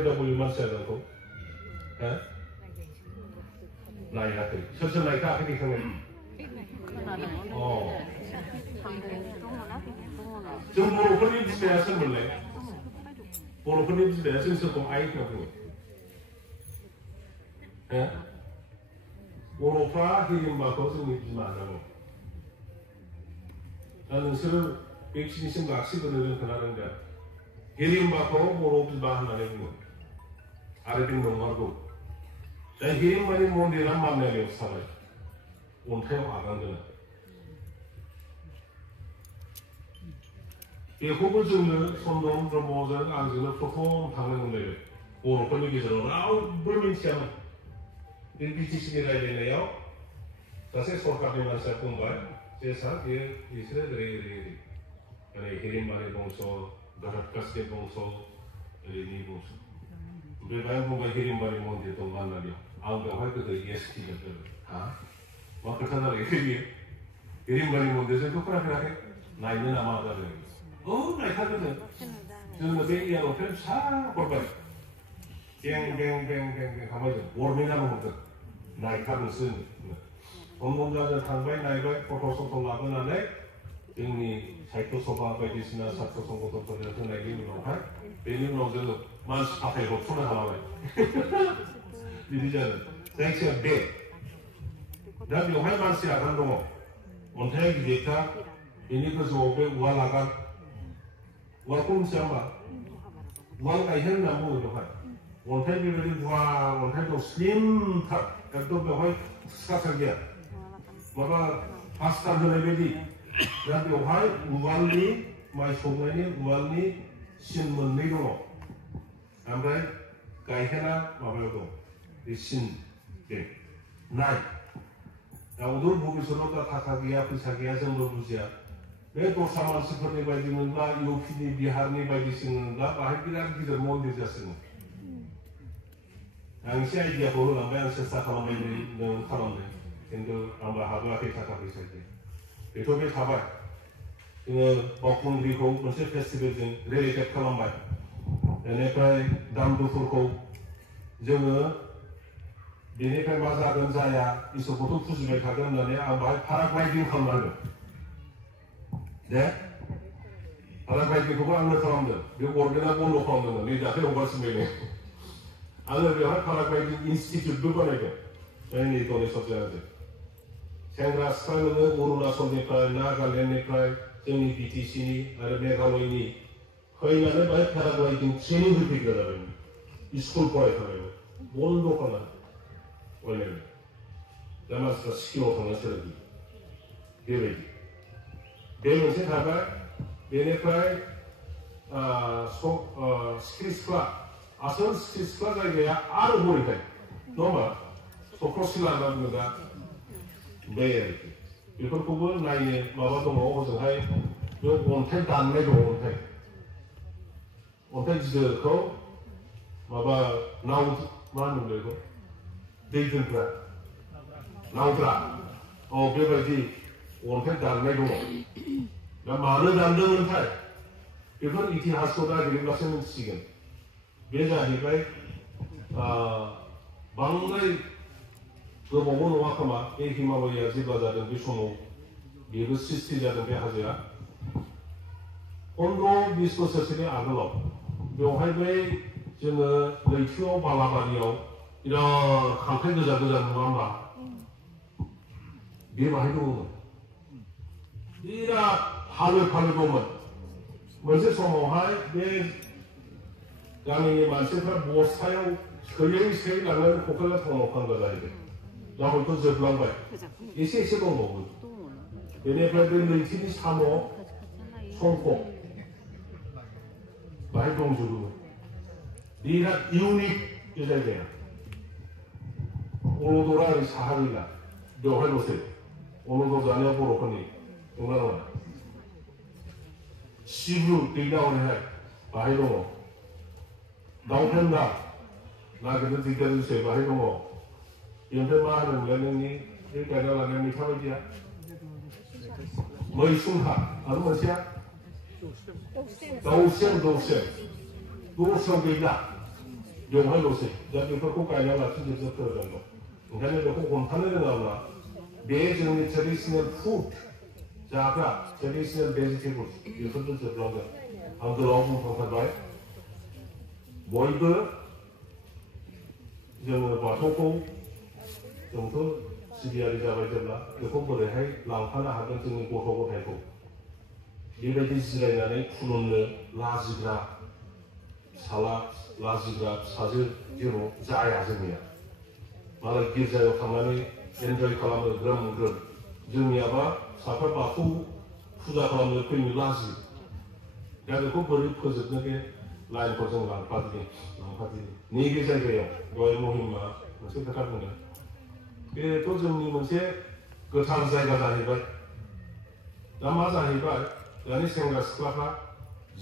LKW मानसिया जोंखौ नायाखै सोर सोर नायखायाखै देखांनाय जों बर'फोरनि बिमाया सोरमोनलाय बर'फोरनि बिमाया जों सोरखौ आइ होनना बुङो बर'फ्रा हिरिम्बाखौ जोंनि बिमा होनना बुङो दा नोंसोरो बेखिनिसिम लाखिबोनो रोंखोना रोंगा हिरिम्बाखौ बर' बिमा होननानै बुङो आरो बे नंमारगौ दा हिरिम्बानि मन्दिरा मानालियाव थाबाय अन्थाइयाव आगान गोनां बेखौबो जोंनो चन्दन ब्रह्मजों आंजोंनो प्रथम थांनो मोनलायबाय बर'फोरनि गेजेराव रावबो मिथियामोन बे बिटिसिनि रायज्लायनायाव सासे सरकारनि मानसिया बुंबाय जे सार बेयो बिसोरो ओरै ओरै ओरै माने हिरिम्बानि बंस घटोत्कचनि बंस ओरैनि बंस बेवहाय बुंबाय हिरिम्बानि मन्दिर दं मानालियाव आं बेवहाय गोदो एसटि जादों हा मा खोथा जालाय बियो हिरिम्बानि मन्दिरजोंथ' खोनाफेराखै नायनो नामा जादों नायखागोन जोंनो बे एयार'प्लेन फिसा हरबाय बें बें बें बें बें खालामबाय जों बरमेनानो हरदों नायखागोनसो हमजाजों थांबाय नायबाय फट' सट' लाबोनानै जोंनि साहित्य सभा बायदिसिना सात्र संगठनफोरनो होनायनि उनावहाय बेनि उनाव जोङो मानसि फाथाय हरथ'नो हालाबाय बिदि जादों जायखिया बे दा बेवहाय मानसि आगान दङ अन्थाइया गिदिरखा बेनि गोजौआव बे उवाल आगान उवालखौ मिथिया होमबा उवाल गायहेन होनना बुङो बेवहाय अन्थाइ बेबायदि गुवार अन्थाइ दं स्लिमथार एकदम बेवहाय खुस्राथार गैया माबा प्लास्टार होनाय बायदि दा बेवहाय उवालनि माइ सौनायनि उवालनि सिन मोननै दङ ओमफ्राय गायहेना माबायाव दं बे सिन बे नाय दा उदुर भबिसतआव दा थाखा गैया फैसा गैया जोंबो बुजिया बे दस्रा मानसिफोरनि बायदि मोनब्ला इउपिनि बिहारनि बायदिसिना मोनब्ला बाहाय बिराद गिदिर मन्दिर जासिगोन आं एसे आइडियाखौ होलांबाय आं सेस्था खालामबाय नों खालामदों खिन्थु आंबो हाबोआखै थाखा फैसा गैया बेथ' बे थाबाय जोङो बावखुंग्रिखौ मोनसे फेस्टिभेलजों रिलेटेड खालामबाय बेनिफ्राय दामदुफुरखौ जोङो बेनिफ्राय मा जागोन जाया इसोरखौथ' फुजिबाय थागोन होननानै आं बाहाय पाराग्लाइडिं खालामनांगोन दे पाराग्लाइडिंखौबो आंनो खालामदों बे गभर्नमेन्टआ बन्द' खालामदोंमोन नै दाख्लै हगारसिनबाय आङो बेवहाय पाराग्लाइडिं इनस्टिटिउटबो बानायदों जोंनि डनेसन जानानै सेंग्रा सिख्ला नोङो अरुणाचलनिफ्राय नागालेण्डनिफ्राय जोंनि बिटिसिनि आरो मेघालयनि फैनानै बाहाय पेराग्लाइडिं ट्रेनिं होफैग्रा जाबाय स्कुल फरायखानायमोन बन्द' खालामना फरायनायमोन दा मानसिफ्रा सिक्किमाव थांना सोलोंदों बेबायदि बे मोनसे थाबाय बेनिफ्राय सिख्रि सिख्ला आसोल सिख्रि सिख्ला जायगाया आरो हरैहाय नङा होमबा चक्रसिला होनना बुङो दा बे आरोखि बेफोरखौबो नायनो माबा दङ हजोंहाय बे अन्थाइ दाननाय दङ अन्थाइ गिदिरखौ माबा नाव मा होनो बेखौ दै दोनग्रा नावग्रा बेबायदि अन्थाइ दाननाय दङ दा मानो दानदोंमोनथाय बेफोर इतिहासखौ नागिरोब्लासो मिथिसिगोन बे जाहैबाय बांद्राय गोबावबो नङा खोमा बे हिमालया जेब्ला जादों बे समाव बेबो सृष्टि जादों बे हाजोआ 15-20 बोसोरसोनि आगोलाव बेवहाय बै जोङो लैथोआव बालाबारियाव बिराद खांख्राइ गोजा गोजा नङा होमबा बे बाहाय दङमोन बिराद फालो फालो दंमोन मोनसे समावहाय बे गामिनि मानसिफ्रा बस्थायाव सोयै सोयै लांनानै क'क्राझार टाउनाव फानग्रा जाहैबाय दा हयथ' जोबलांबाय एसे एसे दंबावो बेनिफ्राय बे लैथोनि साम' संख' बाहाय दंजोबो बिराद इउनिक बे जायगाया अलदरा ओरै साहा गैला बेवहायल'सै अलदर जानाया बर'फोरनि नंगौना नङा सिब्रु दैला ओरैहाय बाहाय दङ दाउ फेन्दा नागिरनो दिगदारसै बाहाय दङ बेनिफ्राय मा होनोमोनलाय नोंनि बे गायना लानाय मैथा बायदिया मैसुंखा आरो मोनसेया दौसेम गैला बेवहायल'सै दा बेफोरखौ गायना लाफिनजोबनो फोरोंनांगौ ओंखायनो बेखौ हमथानो रोङाब्ला बे जोंनि ट्रेडिशनेल फुड जाग्रा ट्रेडिशनेल भेजिटेबल्स बेफोरबो जोबलांगोन आं गोलाव बुंखांथारबाय बयबो जोङो बाथौखौ जोंथ' सिबियारि जाबाय जेब्ला बेखौ बोरैहाय लांफानो हागोन जोंनि गथ' गथायखौ बेबायदि जिरायनानै खुलुमनो लाजिग्रा फिसाला लाजिग्रा फिसाजो जेराव जाया जोंनिया मालाय गिर्जायाव थांनानै एन्जय खालामो ग्रोम ग्रोम जोंनियाबा फिसाफ्रा बाथौ फुजा खालामनो फैनो लाजियो दा बेखौ बोरै फोजोबनो बे लाइनखौ जों लांफादिनि नैबे जायगायाव दहाय महिमा मोनसे खोथा बुंदों बेथ' जोंनि मोनसे गोथार जायगा जाहैबाय दा मा जाहैबाय दानि सेंग्रा सिख्लाफ्रा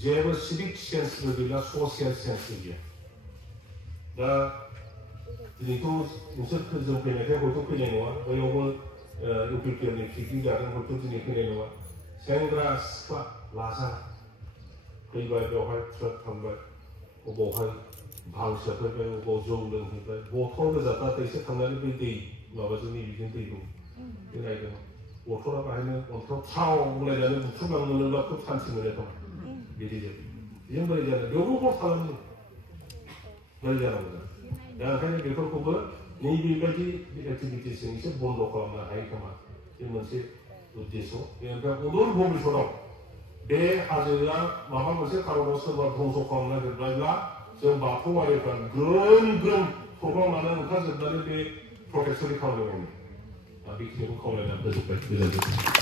जेबो सिभिक सेन्सबो गैला ससियेल सेन्सबो गैया दा दिनैथ' नोंसोर जों फैनायखाय हयथ' फैनाय नङा बैयावबो इउपिपिएलनि पिकनिक जादों हयथ' दिनै फैनाय नङा सेंग्रा सिख्ला लाजा फैबाय बेवहाय ट्रेक थांबाय अबावहाय भां सोफैबाय अबाव जौ लोंहैबाय बथल गोजाफ्रा दैसे थांनानै बे दै माबाजों नैबेजों दै दं बे नायदों बथला बाहायनो अन्थाव थाव बुंलायनानै बुथुमलांनो मोनोब्ला खोब सान्थि मोनो खोमा बिदिजों बेजों बोरै जानो बेयावबो हर खालामो बोरै जानांगौ दा ओंखायनो बेफोरखौबो नैबेबायदि एक्टिभिटिसजों एसे बन्द' खालामनो हायो खोमा बे मोनसे उद्देश्य बेनिफ्राय उदुर भबिष्यताव बे हाजोआ माबा मोनसे खारनाव सोरबा धंस' खालामनो नागिरब्ला जों बाथौआरिफ्रा ग्रोम ग्रोम प्रग्राम लानानै ओंखारजोबनानै बे प्रटेक्सननि खामानि मावनो बेखिनिखौ खावलायनानै फोजोबबाय गोजोन्थों